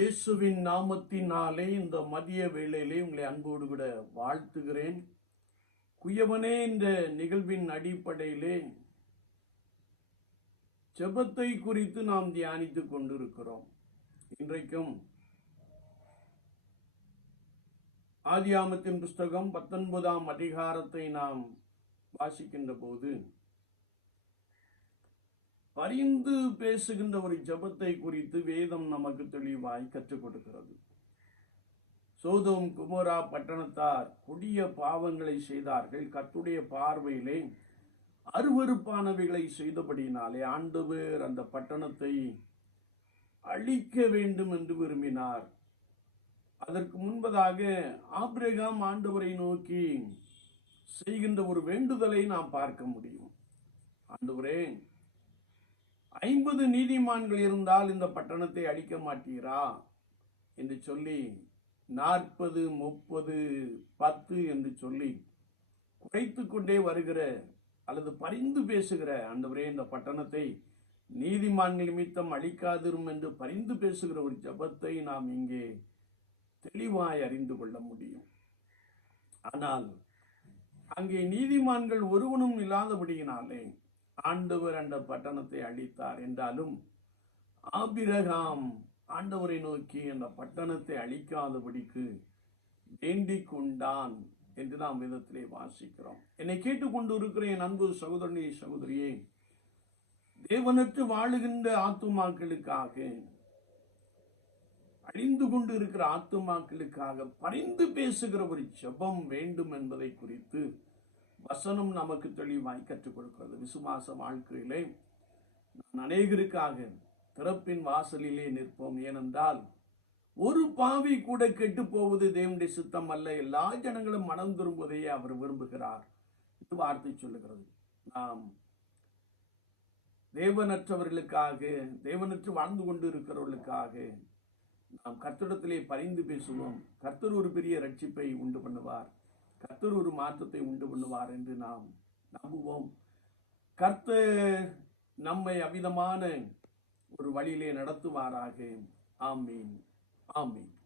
இயேசுவின் நாமத்தினாலே இந்த மதிய வேளையிலே உங்களை அன்போடு கூட வாழ்த்துகிறேன். குயவனே இந்த நிகழ்வின் அடிப்படையிலே ஜெபத்தை குறித்து நாம் தியானித்துக் கொண்டிருக்கிறோம். இன்றைக்கும் ஆதியாமத்தின் புஸ்தகம் பத்தொன்பதாம் அதிகாரத்தை நாம் வாசிக்கின்ற போது பரிந்து பேசுகின்ற ஒரு ஜெபத்தை குறித்து வேதம் நமக்கு தெளிவாய் கற்றுக் கொடுக்கிறது. சோதோம் குமோரா பட்டணத்தார் கொடிய பாவங்களை செய்தார்கள். கத்துடைய பார்வையிலே அருவறுப்பானவைகளை செய்தபடியினாலே ஆண்டவர் அந்த பட்டணத்தை அழிக்க வேண்டும் என்று விரும்பினார். அதற்கு முன்பதாக ஆபிரகாம் ஆண்டவரை நோக்கி செய்கின்ற ஒரு வேண்டுதலை நாம் பார்க்க முடியும். ஆண்டவரே ஐம்பது நீதிமான்கள் இருந்தால் இந்த பட்டணத்தை அழிக்க மாட்டீரா? என்று சொல்லி நாற்பது முப்பது பத்து என்று சொல்லி குறைத்து கொண்டே வருகிற அல்லது பரிந்து பேசுகிற அந்தவரே இந்த பட்டணத்தை நீதிமான்கள் நிமித்தம் அழிக்காதிரும் என்று பரிந்து பேசுகிற ஒரு ஜபத்தை நாம் இங்கே தெளிவாய் அறிந்து கொள்ள முடியும். ஆனால் அங்கே நீதிமான்கள் ஒருவனும் இல்லாதபடியினாலே ஆண்டவர் அந்த பட்டணத்தை அழித்தார் என்றாலும் ஆபிரகாம் ஆண்டவரை நோக்கி அந்த பட்டணத்தை அழிக்காதபடிக்கு வேண்டிக் கொண்டான் என்று நாம் விதத்திலே வாசிக்கிறோம். என்னை கேட்டுக்கொண்டு இருக்கிற என் அன்பு சகோதரனே சகோதரியே தேவனற்று வாழுகின்ற ஆத்துமாக்களுக்காக அழிந்து கொண்டு இருக்கிற ஆத்துமாக்களுக்காக பரிந்து பேசுகிற ஒரு ஜெபம் வேண்டும் என்பதை குறித்து வசனம் நமக்கு தெளிவாய் கற்றுக் கொடுக்கிறது. விசுவாச வாழ்க்கையிலே நான் அநேகருக்காக திறப்பின் வாசலிலே நிற்போம். ஏனென்றால் ஒரு பாவி கூட கெட்டு போவது தேவனுடைய சித்தம் அல்ல. எல்லா ஜனங்களும் மனம் திரும்புவதையே அவர் விரும்புகிறார் இது வார்த்தை சொல்லுகிறது. நாம் தேவனற்றவர்களுக்காக தேவனற்று வாழ்ந்து கொண்டு இருக்கிறவர்களுக்காக நாம் கர்த்தரிடத்திலே பரிந்து பேசுவோம். கர்த்தர் ஒரு பெரிய ரட்சிப்பை உண்டு பண்ணுவார். கர்த்தர் ஒரு மாற்றத்தை உண்டு பண்ணுவார் என்று நாம் நம்புவோம். கர்த்தர் நம்மை அவிதமான ஒரு வழியிலே நடத்துவாராக. ஆமீன். ஆமீன்.